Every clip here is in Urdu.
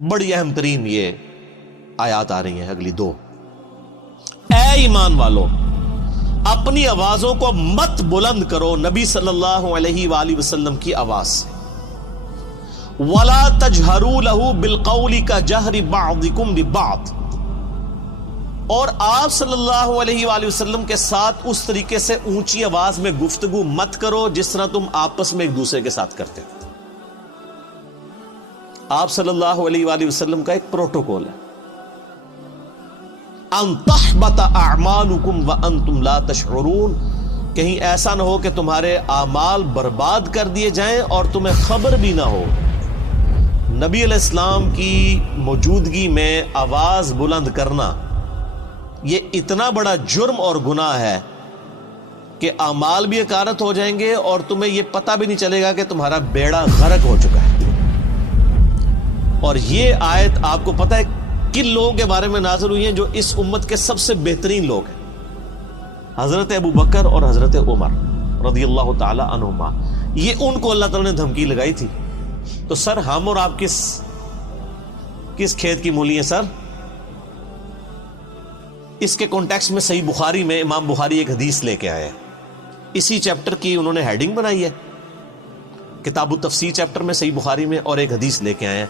بڑی اہم ترین یہ آیات آ رہی ہیں اگلی دو. اے ایمان والو، اپنی آوازوں کو مت بلند کرو نبی صلی اللہ علیہ وآلہ وسلم کی آواز سے. وَلَا تَجْهَرُوا لَهُ بِالْقَوْلِ كَجَهْرِ بَعْضِكُمْ لِبَعْضٍ، اور آپ صلی اللہ علیہ وآلہ وسلم کے ساتھ اس طریقے سے اونچی آواز میں گفتگو مت کرو جس طرح تم آپس میں ایک دوسرے کے ساتھ کرتے ہو. آپ صلی اللہ علیہ وآلہ وسلم کا ایک پروٹوکول ہے، ان تحبط اعمالکم وانتم لا تشعرون، کہیں ایسا نہ ہو کہ تمہارے اعمال برباد کر دیے جائیں اور تمہیں خبر بھی نہ ہو. نبی علیہ السلام کی موجودگی میں آواز بلند کرنا یہ اتنا بڑا جرم اور گناہ ہے کہ اعمال بھی اکارت ہو جائیں گے اور تمہیں یہ پتہ بھی نہیں چلے گا کہ تمہارا بیڑا غرق ہو چکا ہے. اور یہ آیت آپ کو پتہ ہے کن لوگوں کے بارے میں نازل ہوئی ہیں جو اس امت کے سب سے بہترین لوگ ہیں؟ حضرت ابو بکر اور حضرت عمر رضی اللہ تعالی عنہما. یہ ان کو اللہ تعالی نے دھمکی لگائی تھی. تو سر ہم اور آپ کس کھیت کی مولی ہیں سر؟ اس کے کانٹیکسٹ میں صحیح بخاری میں امام بخاری ایک حدیث لے کے آئے ہیں. اسی چیپٹر کی انہوں نے ہیڈنگ بنائی ہے، کتاب التفسیر چیپٹر میں صحیح بخاری میں، اور ایک حدیث لے کے آئے ہیں.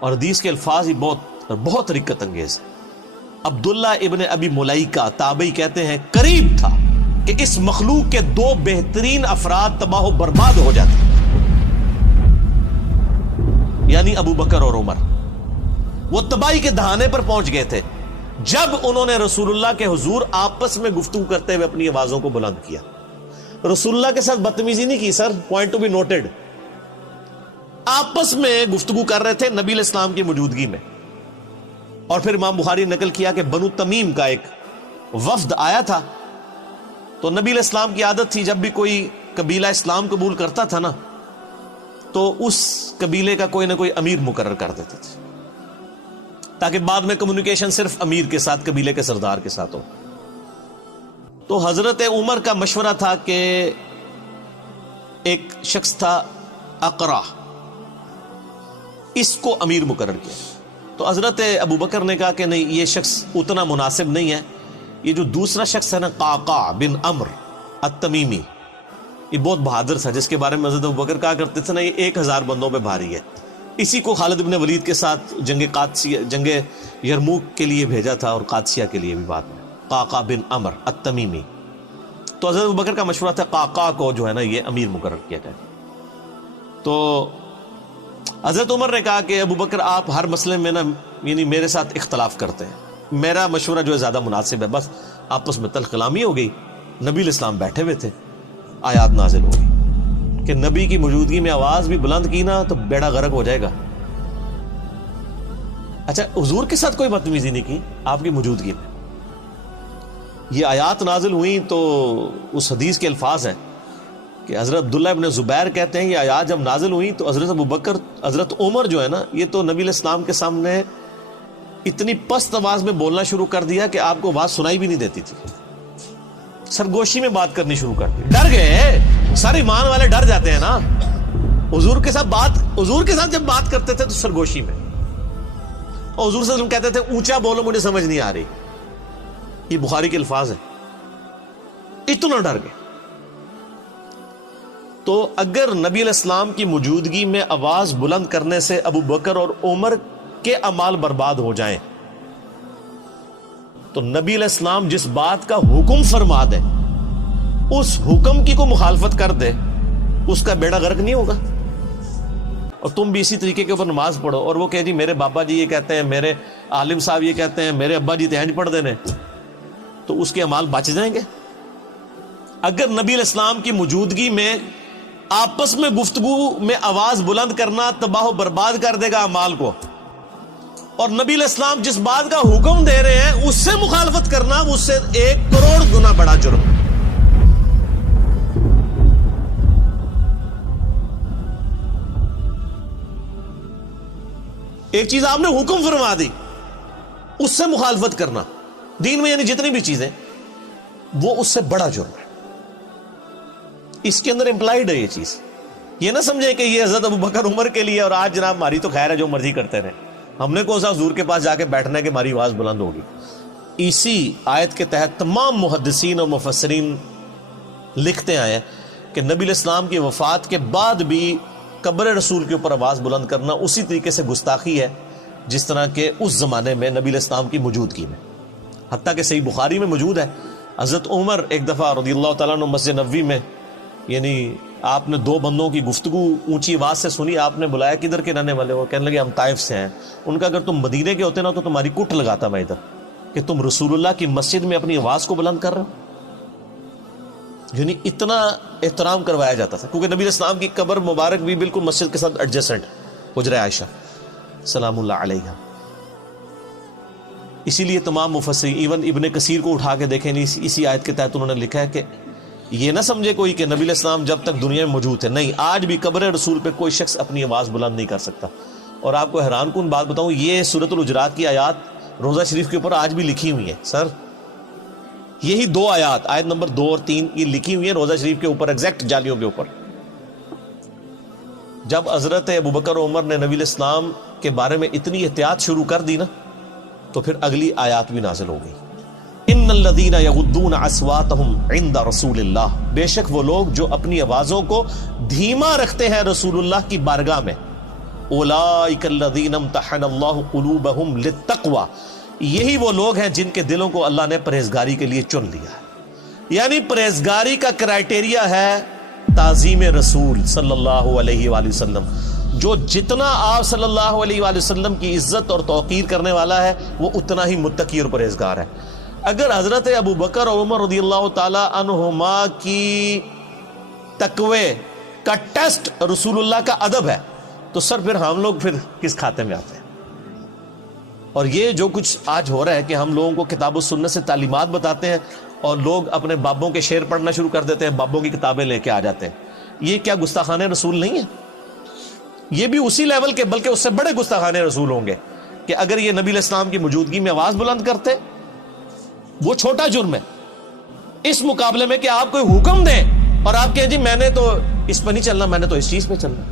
اور حدیث کے الفاظ ہی بہت رقت انگیز ہے. عبداللہ ابن ابی ملیکہ تابعی کہتے ہیں قریب تھا کہ اس مخلوق کے دو بہترین افراد تباہ و برباد ہو جاتے، یعنی ابو بکر اور عمر. وہ تباہی کے دہانے پر پہنچ گئے تھے جب انہوں نے رسول اللہ کے حضور آپس میں گفتگو کرتے ہوئے اپنی آوازوں کو بلند کیا. رسول اللہ کے ساتھ بدتمیزی نہیں کی سر، پوائنٹ ٹو بی نوٹڈ. آپس میں گفتگو کر رہے تھے نبی علیہ السلام کی موجودگی میں. اور پھر امام بخاری نے نقل کیا کہ بنو تمیم کا ایک وفد آیا تھا، تو نبی علیہ السلام کی عادت تھی جب بھی کوئی قبیلہ اسلام قبول کرتا تھا نا تو اس قبیلے کا کوئی نہ کوئی امیر مقرر کر دیتے تھے تاکہ بعد میں کمیونیکیشن صرف امیر کے ساتھ، قبیلے کے سردار کے ساتھ ہو. تو حضرت عمر کا مشورہ تھا کہ ایک شخص تھا اقرا، اس کو امیر مقرر کیا. تو حضرت ابو بکر نے کہا کہ نہیں، یہ شخص اتنا مناسب نہیں ہے. یہ جو دوسرا شخص ہے نا، قعقاع بن عمر التمیمی، یہ بہت بہادر تھا، جس کے بارے میں حضرت ابو بکر کہا کرتے تھے نا یہ 1000 بندوں پہ بھاری ہے. اسی کو خالد بن ولید کے ساتھ جنگ یرموک کے لیے بھیجا تھا، اور قادسیہ کے لیے بھی بعد میں. قعقاع بن عمر التمیمی. تو حضرت ابو بکر کا مشورہ تھا قعقاع کو جو ہے نا یہ امیر مقرر کیا جائے. تو حضرت عمر نے کہا کہ ابو بکر آپ ہر مسئلے میں نا یعنی میرے ساتھ اختلاف کرتے ہیں، میرا مشورہ جو ہے زیادہ مناسب ہے. بس آپس میں تلخ کلامی ہو گئی. نبی علیہ السلام بیٹھے ہوئے تھے، آیات نازل ہو گئی کہ نبی کی موجودگی میں آواز بھی بلند کی نا تو بیڑا غرق ہو جائے گا. اچھا، حضور کے ساتھ کوئی بدتمیزی نہیں کی آپ کی موجودگی میں. یہ آیات نازل ہوئی تو اس حدیث کے الفاظ ہیں کہ حضرت عبداللہ ابن زبیر کہتے ہیں یہ آیات جب نازل ہوئی تو حضرت ابو بکر، حضرت عمر جو ہے نا، یہ تو نبی علیہ السلام کے سامنے اتنی پست آواز میں بولنا شروع کر دیا کہ آپ کو آواز سنائی بھی نہیں دیتی تھی. سرگوشی میں بات کرنی شروع کر دی. ڈر گئے سر، ایمان والے ڈر جاتے ہیں نا. حضور کے ساتھ جب بات کرتے تھے تو سرگوشی میں، اور حضور صلی اللہ علیہ وسلم کہتے تھے اونچا بولو مجھے سمجھ نہیں آ رہی. یہ بخاری کے الفاظ ہیں. اتنا ڈر گئے. تو اگر نبی علیہ السلام کی موجودگی میں آواز بلند کرنے سے ابو بکر اور عمر کے اعمال برباد ہو جائیں تو نبی علیہ السلام جس بات کا حکم فرما دے اس حکم کی کو مخالفت کر دے، اس کا بیڑا غرق نہیں ہوگا. اور تم بھی اسی طریقے کے اوپر نماز پڑھو اور وہ کہ جی میرے بابا جی یہ کہتے ہیں، میرے عالم صاحب یہ کہتے ہیں، میرے ابا جی تہنج پڑھ دینے، تو اس کے اعمال بچ جائیں گے. اگر نبی علیہ السلام کی موجودگی میں آپس میں گفتگو میں آواز بلند کرنا تباہ و برباد کر دے گا اعمال کو، اور نبی علیہ السلام جس بات کا حکم دے رہے ہیں اس سے مخالفت کرنا اس سے 1 کروڑ گنا بڑا جرم. ایک چیز آپ نے حکم فرما دی، اس سے مخالفت کرنا دین میں یعنی جتنی بھی چیزیں، وہ اس سے بڑا جرم ہے. اس کے اندر امپلائیڈ ہے یہ چیز. یہ نہ سمجھے کہ یہ حضرت ابو بکر عمر کے لیے اور آج جناب ہماری تو خیر ہے جو مرضی کرتے رہے. ہم نے کون سا حضور کے پاس جا کے بیٹھنا ہے کہ ہماری آواز بلند ہوگی. اسی آیت کے تحت تمام محدثین اور مفسرین لکھتے آئے ہیں کہ نبی علیہ السلام کی وفات کے بعد بھی قبر رسول کے اوپر آواز بلند کرنا اسی طریقے سے گستاخی ہے جس طرح کہ اس زمانے میں نبی علیہ السلام کی موجودگی میں. حتیٰ کہ صحیح بخاری میں موجود ہے حضرت عمر ایک دفعہ رضی اللہ تعالیٰ عنہ مسجد نبوی میں یعنی آپ نے دو بندوں کی گفتگو اونچی آواز سے سنی. آپ نے بلایا کدھر کے رہنے والے ہو؟ کہنے لگے ہم طائف سے ہیں. ان کا اگر تم مدینے کے ہوتے نا تو تمہاری کٹ لگاتا میں ادھر کہ تم رسول اللہ کی مسجد میں اپنی آواز کو بلند کر رہے ہو. یعنی اتنا احترام کروایا جاتا تھا کیونکہ نبی علیہ السلام کی قبر مبارک بھی بالکل مسجد کے ساتھ ایڈجسٹنٹ حجرہ عائشہ سلام اللہ علیہ. اسی لیے تمام مفسرین ایون ابن کثیر کو اٹھا کے دیکھیں اسی آیت کے تحت انہوں نے لکھا ہے کہ یہ نہ سمجھے کوئی کہ نبی علیہ السلام جب تک دنیا میں موجود ہے، نہیں، آج بھی قبر رسول پہ کوئی شخص اپنی آواز بلند نہیں کر سکتا. اور آپ کو حیران کن بات بتاؤں، یہ سورۃ الحجرات کی آیات روضہ شریف کے اوپر آج بھی لکھی ہوئی ہیں. سر یہی دو آیات، آیت نمبر 2 اور 3 یہ لکھی ہوئی ہیں روضہ شریف کے اوپر، ایگزیکٹ جالیوں کے اوپر. جب حضرت ابوبکر و عمر نے نبی علیہ السلام کے بارے میں اتنی احتیاط شروع کر دی نا تو پھر اگلی آیات بھی نازل ہو گئی. ان الذین یغضون اصواتهم عند رسول اللہ، بے شک وہ لوگ جو اپنی آوازوں کو دھیما رکھتے ہیں رسول اللہ کی بارگاہ میں. اولئک الذین امتحن اللہ قلوبهم للتقوی، یہی وہ لوگ ہیں جن کے دلوں کو اللہ نے پرہیزگاری کے لیے چن لیا ہے. یعنی پرہیزگاری کا کرائٹیریا ہے تعظیم رسول صلی اللہ علیہ وآلہ وسلم. جو جتنا آپ صلی اللہ علیہ وآلہ وسلم کی عزت اور توقیر کرنے والا ہے وہ اتنا ہی متقی اور پرہیزگار ہے. اگر حضرت ابو بکر اور عمر رضی اللہ تعالی عنہما کی تقوی کا ٹیسٹ رسول اللہ کا ادب ہے تو سر پھر ہم لوگ پھر کس کھاتے میں آتے ہیں؟ اور یہ جو کچھ آج ہو رہا ہے کہ ہم لوگوں کو کتاب و سنت سے تعلیمات بتاتے ہیں اور لوگ اپنے بابوں کے شعر پڑھنا شروع کر دیتے ہیں، بابوں کی کتابیں لے کے آ جاتے ہیں. یہ کیا گستاخانہ رسول نہیں ہے؟ یہ بھی اسی لیول کے بلکہ اس سے بڑے گستاخانہ رسول ہوں گے کہ اگر یہ نبی علیہ السلام کی موجودگی میں آواز بلند کرتے. وہ چھوٹا جرم ہے اس مقابلے میں کہ آپ کوئی حکم دیں اور آپ کہیں جی میں نے تو اس پہ نہیں چلنا، میں نے تو اس چیز پہ چلنا.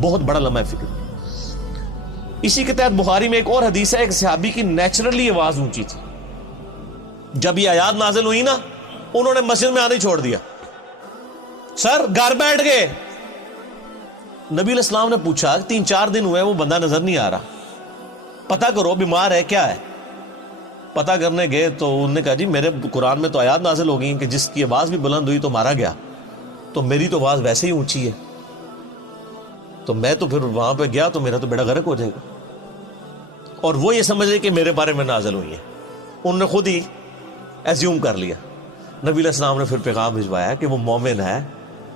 بہت بڑا لمحہ فکر. اسی کے تحت بخاری میں ایک اور حدیث ہے، ایک صحابی کی نیچرلی آواز اونچی تھی. جب یہ آیات نازل ہوئی نا انہوں نے مسجد میں آنا ہی چھوڑ دیا، سر گھر بیٹھ گئے. نبی علیہ السلام نے پوچھا 3-4 دن ہوئے وہ بندہ نظر نہیں آ رہا، پتہ کرو بیمار ہے کیا ہے. پتہ کرنے گئے تو انہوں نے کہا جی میرے قرآن میں تو آیات نازل ہو گئی کہ جس کی آواز بھی بلند ہوئی تو مارا گیا، تو میری تو آواز ویسے ہی اونچی ہے، تو میں تو پھر وہاں پہ گیا تو میرا تو بیڑا غرق ہو جائے گا. اور وہ یہ سمجھ رہے کہ میرے بارے میں نازل ہوئی ہے. انہوں نے خود ہی ایزیوم کر لیا. نبی علیہ السلام نے پھر پیغام بھجوایا کہ وہ مومن ہے،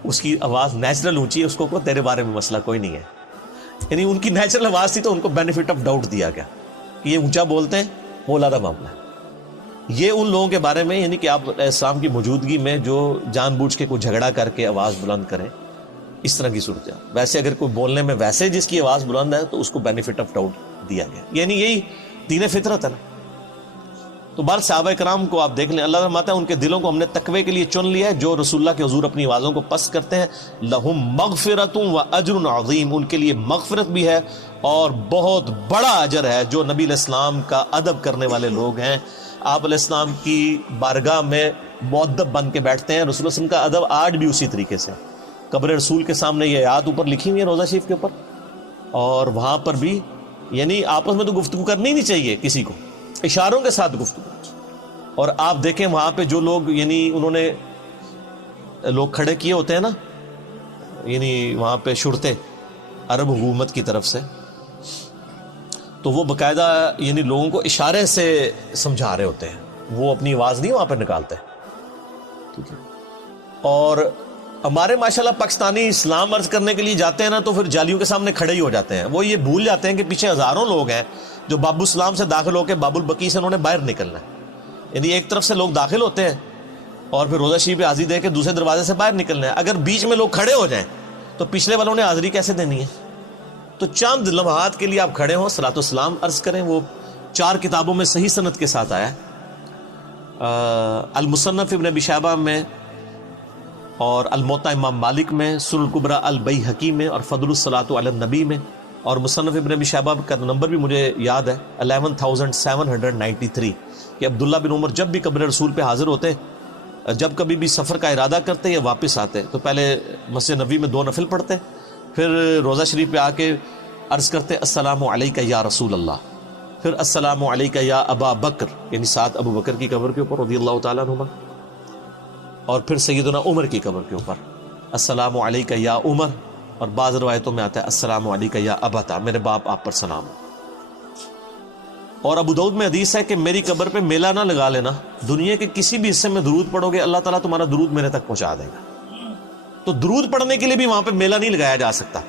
اس کی آواز نیچرل اونچی ہے، اس کو تیرے بارے میں مسئلہ کوئی نہیں ہے. یعنی ان کی نیچرل آواز تھی تو ان کو بینیفٹ آف ڈاؤٹ دیا گیا کہ یہ اونچا بولتے ہیں، وہ علیحدہ معاملہ ہے. یہ ان لوگوں کے بارے میں یعنی کہ آپ اسلام کی موجودگی میں جو جان بوجھ کے کوئی جھگڑا کر کے آواز بلند کریں، اس طرح کی صورت ہے. ویسے اگر کوئی بولنے میں ویسے جس کی آواز بلند ہے تو اس کو بینیفٹ آف ڈاؤٹ دیا گیا. یعنی یہی دین فطرت ہے نا. تو بار صحابہ کرام کو آپ دیکھ لیں، اللہ فرماتا ہے ان کے دلوں کو ہم نے تقوی کے لیے چن لیا ہے. جو رسول اللہ کے حضور اپنی آوازوں کو پست کرتے ہیں، لہم مغفرۃ و اجر عظیم، ان کے لیے مغفرت بھی ہے اور بہت بڑا اجر ہے. جو نبی علیہ السلام کا ادب کرنے والے لوگ ہیں، آپ علیہ السلام کی بارگاہ میں مؤدب بن کے بیٹھتے ہیں. رسول اللہ علیہ وسلم کا ادب آج بھی اسی طریقے سے. قبر رسول کے سامنے یہ آیات اوپر لکھی ہوئی ہیں روضہ شریف کے اوپر، اور وہاں پر بھی یعنی آپس میں تو گفتگو کرنی نہیں چاہیے کسی کو، اشاروں کے ساتھ گفتگو. اور آپ دیکھیں وہاں پہ جو لوگ یعنی انہوں نے لوگ کھڑے کیے ہوتے ہیں نا، یعنی وہاں پہ شرطے عرب حکومت کی طرف سے، تو وہ باقاعدہ یعنی لوگوں کو اشارے سے سمجھا رہے ہوتے ہیں، وہ اپنی آواز نہیں وہاں پہ نکالتے. ٹھیک ہے. اور ہمارے ماشاءاللہ پاکستانی اسلام عرض کرنے کے لیے جاتے ہیں نا تو پھر جالیوں کے سامنے کھڑے ہی ہو جاتے ہیں. وہ یہ بھول جاتے ہیں کہ پیچھے ہزاروں لوگ ہیں جو باب السلام سے داخل ہو کے باب البقیع سے انہوں نے باہر نکلنا ہے. یعنی ایک طرف سے لوگ داخل ہوتے ہیں اور پھر روضہ شریف پہ حاضری دے کے دوسرے دروازے سے باہر نکلنا ہے. اگر بیچ میں لوگ کھڑے ہو جائیں تو پچھلے والوں نے حاضری کیسے دینی ہے؟ تو چند لمحات کے لیے آپ کھڑے ہوں، صلاۃ والسلام عرض کریں. وہ 4 کتابوں میں صحیح سند کے ساتھ آیا ہے، المصنف ابن ابی شیبہ میں اور الموطا امام مالک میں، سنن الکبریٰ البیہقی میں اور فضل الصلاۃ علی النبی میں. اور مصنف ابن ابی شیبہ کا نمبر بھی مجھے یاد ہے 11793 کہ عبداللہ بن عمر جب بھی قبر رسول پہ حاضر ہوتے، جب کبھی بھی سفر کا ارادہ کرتے یا واپس آتے تو پہلے مسجد نبوی میں 2 نفل پڑھتے، پھر روضہ شریف پہ آ کے عرض کرتے السلام علیکہ یا رسول اللہ، پھر السلام علیکہ یا ابا بکر، یعنی ساتھ ابو بکر کی قبر کے اوپر رضی اللہ تعالیٰ عنہما، اور پھر سیدنا عمر کی قبر کے اوپر السلام علیکہ یا عمر، اور بعض روایتوں میں آتا ہے السلام علیکہ یا ابتا، میرے باپ آپ پر سلام ہو۔ اور ابو داؤد میں حدیث ہے کہ میری قبر پہ میلہ نہ لگا لینا، دنیا کے کسی بھی حصے میں درود پڑھو گے اللہ تعالیٰ تمہارا درود میرے تک پہنچا دے گا۔ تو درود پڑھنے کے لیے بھی وہاں پہ میلہ نہیں لگایا جا سکتا۔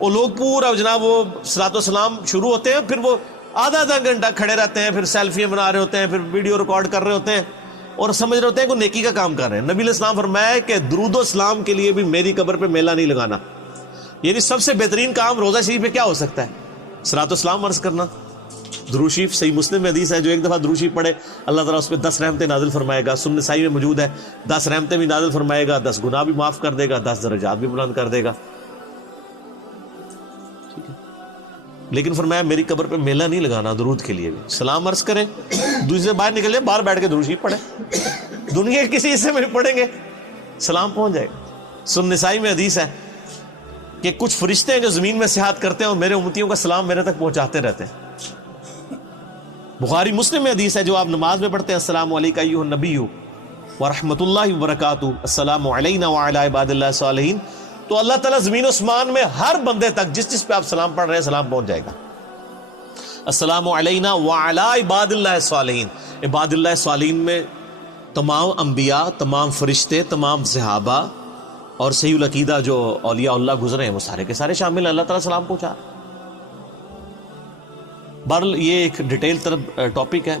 وہ لوگ پورا جناب وہ صلاۃ و سلام شروع ہوتے ہیں، پھر وہ آدھا گھنٹہ کھڑے رہتے ہیں، پھر سیلفیاں بنا رہے ہوتے ہیں، پھر ویڈیو ریکارڈ کر رہے ہوتے ہیں اور سمجھ رہے ہوتے ہیں کہ نیکی کا کام کر رہے ہیں۔ نبی علیہ السلام فرمایا کہ درود و سلام کے لیے بھی میری قبر پہ میلہ نہیں لگانا۔ یعنی سب سے بہترین کام روضہ شریف پہ کیا ہو سکتا ہے؟ صلاۃ و سلام عرض کرنا۔ درود شریف صحیح مسلم میں حدیث ہے جو ایک دفعہ درود شریف پڑھے اللہ تعالیٰ اس پہ 10 رحمتیں نازل فرمائے گا۔ سنن نسائی میں موجود ہے 10 رحمتیں بھی نازل فرمائے گا، 10 گناہ بھی معاف کر دے گا، 10 درجات بھی بلند کر دے گا۔ لیکن فرمایا میری قبر پہ میلہ نہیں لگانا، درود کے لیے بھی سلام عرض کریں، دوسرے باہر نکل جائے، باہر بیٹھ کے درود شریف پڑھیں، دنیا کے کسی حصے میں پڑھیں گے سلام پہنچ جائے گا۔ سنن نسائی میں حدیث ہے کہ کچھ فرشتے ہیں جو زمین میں سیاحت کرتے ہیں اور میرے امتیوں کا سلام میرے تک پہنچاتے رہتے ہیں۔ بخاری مسلم میں حدیث ہے جو آپ نماز میں پڑھتے ہیں السلام علیکم ایھا النبی ورحمۃ اللہ وبرکاتہ، السلام علینا وعلی عباد اللہ الصالحین، تو اللہ تعالیٰ زمین و اسمان میں ہر بندے تک جس پہ آپ سلام پڑھ رہے ہیں سلام پہنچ جائے گا۔ السلام علینا وعلی عباد اللہ الصالحین، عباد اللہ الصالحین میں تمام انبیاء، تمام فرشتے، تمام صحابہ اور صحیح العقیدہ جو اولیاء اللہ گزرے ہیں وہ سارے کے سارے شامل ہیں، اللہ تعالیٰ سلام پہنچا۔ بہرحال یہ ایک ڈیٹیل طرف ٹاپک ہے۔